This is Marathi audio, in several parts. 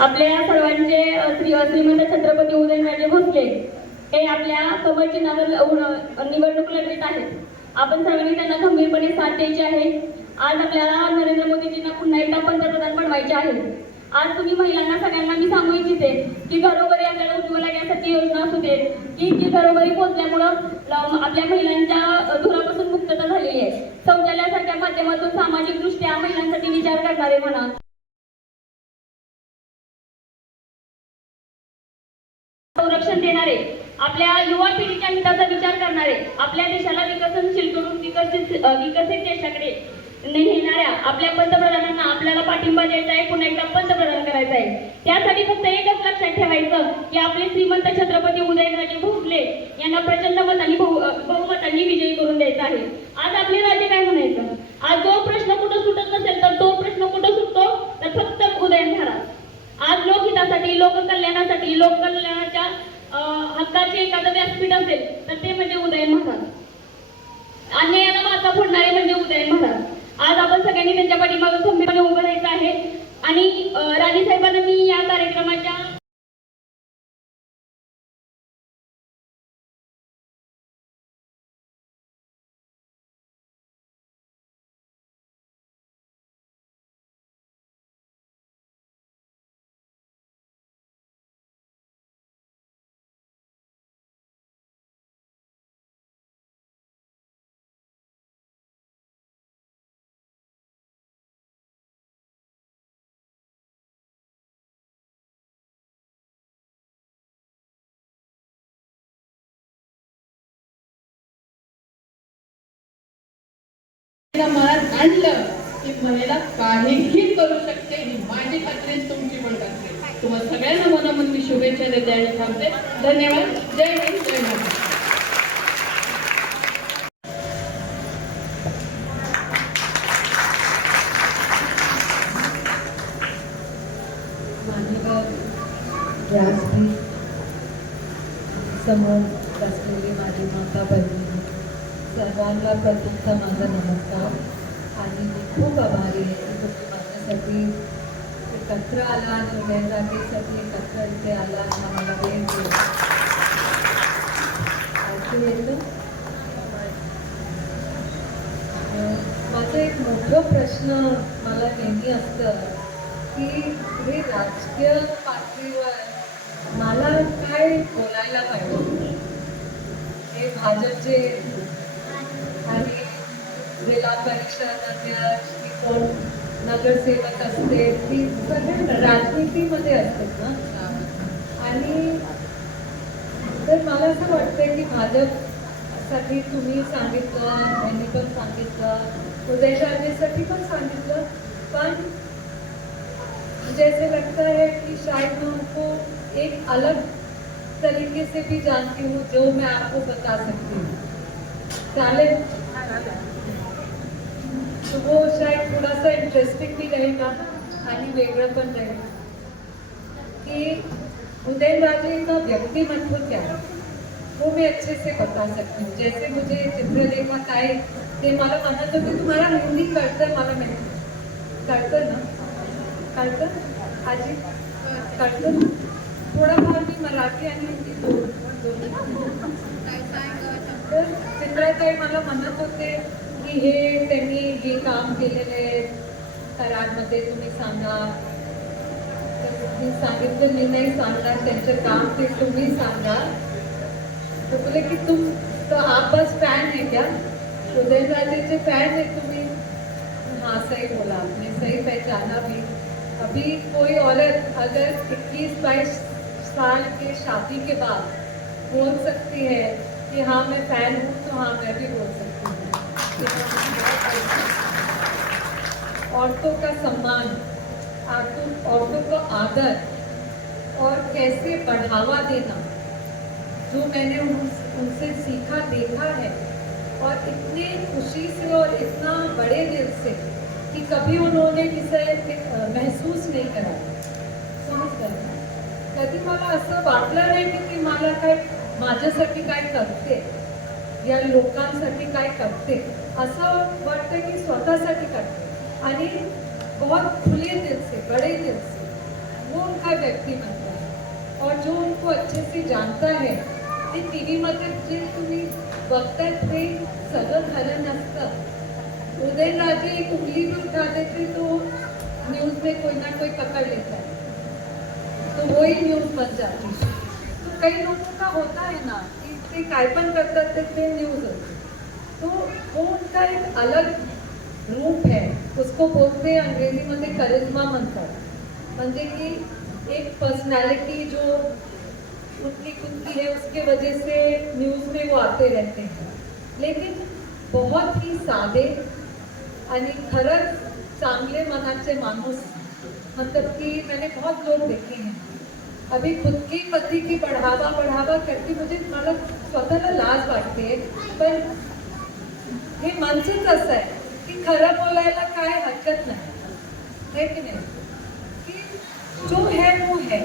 आपल्या सर्वांचे श्रीमंत छत्रपती उदयनराजे भोसले हे आपल्या कमळ चिन्हावर निवडणूक लढवित आहेत. आपण सर्वांनी त्यांना खंबीरपणे साथ द्यायची आहे. आज आपल्याला नरेंद्र मोदीजींना पुन्हा एकदा पंतप्रधान बनवायचे आहे. आज तुम्ही महिलांना सगळ्यांना मी सांगू इच्छिते की घरोघरी आपल्याला उज्ज्वला गॅसची योजना असू दे की जी घरोघरी पोहोचल्यामुळं आपल्या महिलांच्या धुरापासून मुक्तता झालेली आहे. शौचालयासारख्या माध्यमातून सामाजिक दृष्ट्या महिलांसाठी विचार करणारे म्हणा, संरक्षण देणारे, आपल्या युवा पिढीच्या हिताचा विचार करणारे, आपल्या देशाला विकसनशील करून विकसित देशाकडे नेणाऱ्या आपल्या पंतप्रधानांना आपल्याला पाठिंबा द्यायचा आहे, पुन्हा एकदा पंतप्रधान करायचं आहे. त्यासाठी फक्त एकच लक्षात ठेवायचं की आपले श्रीमंत छत्रपती उदयनराजे भोसले यांना प्रचंड मतांनी बहुमतांनी विजयी करून द्यायचं आहे. आज आपले राज्य काय म्हणायचं, आज जो प्रश्न कुठं सुटत नसेल तर तो प्रश्न कुठं सुटतो तर फक्त उदयनधारा. आज लोकहितासाठी, लोककल्याणासाठी, लोककल्याणाच्या हक्काचे एखादं व्यासपीठ असेल तर ते म्हणजे उदयन महाराज. अन्यायाला माथा फोडणारे म्हणजे उदयन महाराज. आज आपण सगळ्यांनी त्यांच्या पाठीमागे खंबीरपणे उभं राहायचं आहे. आणि राणी साहेबांना मी या कार्यक्रमाच्या मनात आणलं की महिला काहीही करू शकते ही माझी खात्री, तुमची पण खात्री. तुम्हाला सगळ्यांना मनोमन मी शुभेच्छा देते आणि थांबते. धन्यवाद. जय हिंद, जय महाराष्ट्र. समोर बसलेली माझी माता बहिणी सर्वांना प्रथमचा माझा नमस्कार. आणि मी खूप आभारी आहे की तुम्ही माझ्यासाठी एकत्र आला आणि उदयनराजेसाठी एकत्र इथे आला आणि आम्हाला वेळ दिला. ऐकू येतं? माझं एक मोठं प्रश्न मला नेहमी असतं की हे राजकीय पातळीवर मला काय बोलायला पाहिजे. हे भाजपचे आणि जिल्हा परिषद अध्यक्ष की कोण नगरसेवक असते ती सगळे राजनीतीमध्ये असतात ना. आणि तर मला असं वाटतं की भाजपसाठी तुम्ही सांगितलं, त्यांनी पण सांगितलं, उदयनराजेसाठी पण सांगितलं, पण मुझे ऐसे लगता है कि शायद मैं उनको एक अलग तरीके से भी जानती हूँ जो मैं आपको बता सकती हूँ. चालेल? तो वो शायद थोड़ा सा इंटरेस्टिंग भी रहेगा आणि वेगळं पण रहेगा कि उदयनराजे का व्यक्तिमत्व क्या है वो मैं अच्छे से बता सकती हूँ. जैसे मुझे चित्रलेखा ताई ते मला म्हणत होते तुम्हाला हिंदी कळतं, मला माहिती कळतं ना, कळतं आजी, कळतं थोडंफार. मी मराठी आणि हिंदी दोन्ही. तर चित्राताई मला म्हणत होते की हे त्यांनी हे काम केलेले कराडमध्ये, तुम्ही सांगा. मी सांगितलं मी नाही सांगणार त्यांचं काम, ते तुम्ही सांगा. तो बोले कि तुम तो आप बस फैन है क्या, उदयनराजे फैन है तुम्ही. हाँ सही बोला आपने, सही पहचाना भी. अभी कोई औरत अगर 21-22 साल के शादी के बाद बोल सकती है कि हाँ मैं फैन हूँ, तो हाँ मैं भी बोल सकती हूँ. औरतों का सम्मान, औरतों को आदर और कैसे बढ़ावा देना, जो मैंने उनसे सीखा देखा है. और इतनी खुशी से और इतना बड़े दिल से कि कभी उन्होंने किसी महसूस नहीं करा. समजलं? कधी मला असं वाटलं नाही की ती मला काय माझ्यासाठी काय करते. या लोकांसाठी काय करते असं वाटतं की स्वतःसाठी करते आणि बहुत खुले दिल से बड़े दिल से वो उनका व्यक्तिमत्व है और जो उनको अच्छे से जानता है ते टीव्ही मध्ये जे तुम्ही बघताय ते सगळं झालं नसतं उदयनराजे एक उंगली भी उठा देते तो न्यूज में कोई ना कोई पकड़ लेता है तो वही न्यूज बन जाती है तो कई लोगों का होता है ना कि ते काय पण करतात ते न्यूज होते तो वो उनका एक अलग रूप है उसको बोलते हैं अंग्रेजी मध्ये करिश्मा म्हणतात म्हणजे की एक पर्सनालिटी जो उनकी खुद की है उसके वजह से न्यूज में वो आते रहते हैं लेकिन बहुत ही साधे आणि खरंच चांगले मनाचे माणूस मतलब कि मैंने बहुत लोग देखे हैं अभी खुद की पति की बढ़ावा करती मुझे मला स्वतःला लाज वाटते पण हे माणसंच असं आहे की खरं बोलायला काय हरकत नाही है कि नहीं कि जो है वो है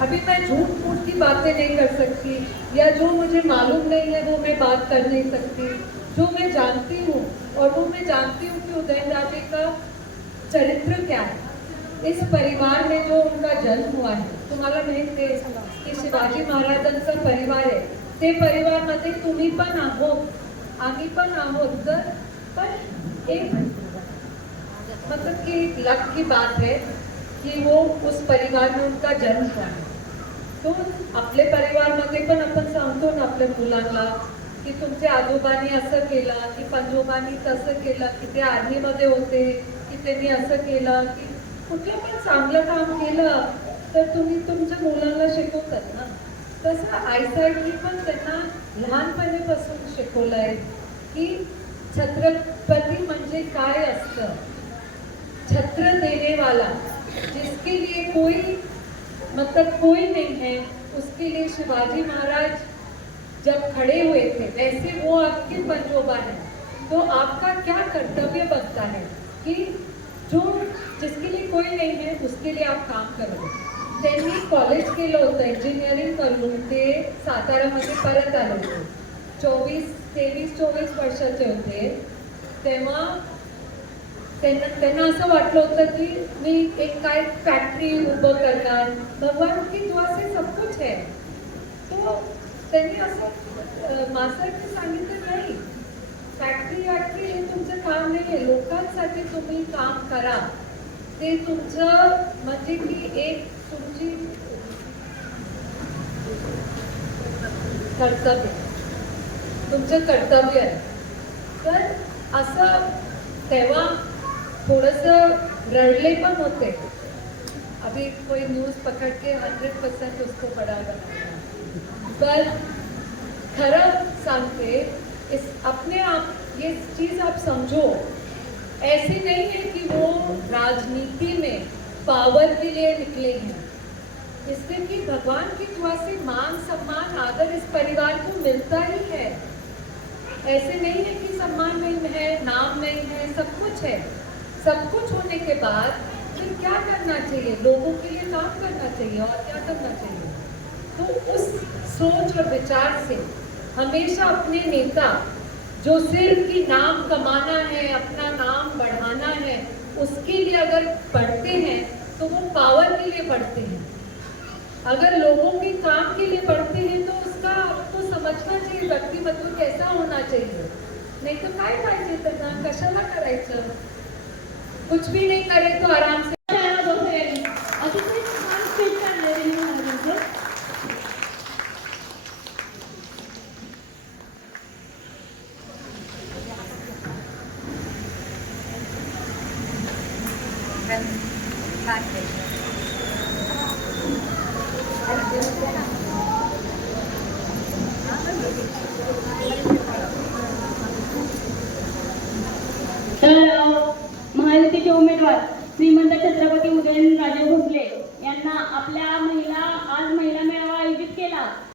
अभी मैं झूठ मूठ की बातें नहीं कर सकती या जो मुझे मालूम नहीं है वो मैं बात कर नहीं सकती जो मैं जानती हूँ और वो मैं जानती हूँ कि उदयनराजे का चरित्र क्या है इस परिवार में जो उनका जन्म हुआ है तुम्हाला माहिती आहे की शिवाजी महाराजांचा परिवार आहे ते परिवारमध्ये तुम्ही पण आहोत आम्ही पण आहोत तर पण एक मतलब कि लक की बात है कि वो उस परिवार में उनका जन्म हुआ है तो आपले परिवारमध्ये पण आपण सांगतो ना आपल्या मुलांना की तुमच्या आजोबांनी असं केलं की पंजोबांनी तसं केलं की ते आर्मीमध्ये होते की त्यांनी असं केलं की कुठलं पण चांगलं काम केलं तर तुम्ही तुमच्या मुलांना शिकवतात ना तसं आईसाहेबनी पण त्यांना लहानपणीपासून शिकवलंय की छत्रपती म्हणजे काय असतं छत्र देने वाला जिसके लिए कोई मतलब कोई नहीं है उसके लिए शिवाजी महाराज जब खड़े हुए थे वैसे वो आपके पंजोबा हैं तो आपका क्या कर्तव्य बनता है कि जो जिसके लिए कोई नहीं है उसके लिए आप काम करो त्यांनी कॉलेज केलं होतं इंजिनिअरिंग करून ते सातारामध्ये परत आले होते 23-24 वर्षाचे होते तेव्हा त्यांना असं वाटलं होतं की मी एक काय फॅक्टरी उभं करणार भगवान की दुआ से सब कुछ है तो त्यांनी असं मास्टरने सांगितलं नाही फॅक्टरी हे तुमचं काम नाही आहे लोकांसाठी तुम्ही काम करा ते तुमचं म्हणजे की एक तुमची कर्तव्य तुमचं कर्तव्य आहे तर असं तेव्हा थोडंसं रडले पण होते अभी कोई न्यूज़ पकड़ के 100% उसको पढ़ा बना पर खरं सांगते इस अपने आप ये चीज़ आप समझो ऐसी नहीं है कि वो राजनीति में पावर के लिए निकले हैं इसलिए कि भगवान की दुआ से मान सम्मान आदर इस परिवार को मिलता ही है ऐसे नहीं है कि सम्मान नहीं है नाम नहीं है सब कुछ है सब कुछ होने के बाद फिर क्या करना चाहिए लोगों के लिए काम करना चाहिए और क्या करना चाहिए तो उस सोच और विचार से हमेशा अपने नेता जो सिर्फ की नाम कमाना है अपना नाम बढ़ाना है उसके लिए अगर पढ़ते हैं तो वो पावर के लिए पढ़ते हैं अगर लोगों के काम के लिए पढ़ते हैं तो उसका आपको समझना चाहिए व्यक्तिमत्व कैसा होना चाहिए नहीं तो काय पाहिजे त्यांना कशाला करायचं कुछ भी नहीं करे तो आराम से अतिशय छान स्पीच काढलेली महाराजांचं तर महायुतीचे उमेदवार श्रीमंत छत्रपती उदयनराजे भोसले यांना आपल्या आज महिला मेळावा आयोजित केला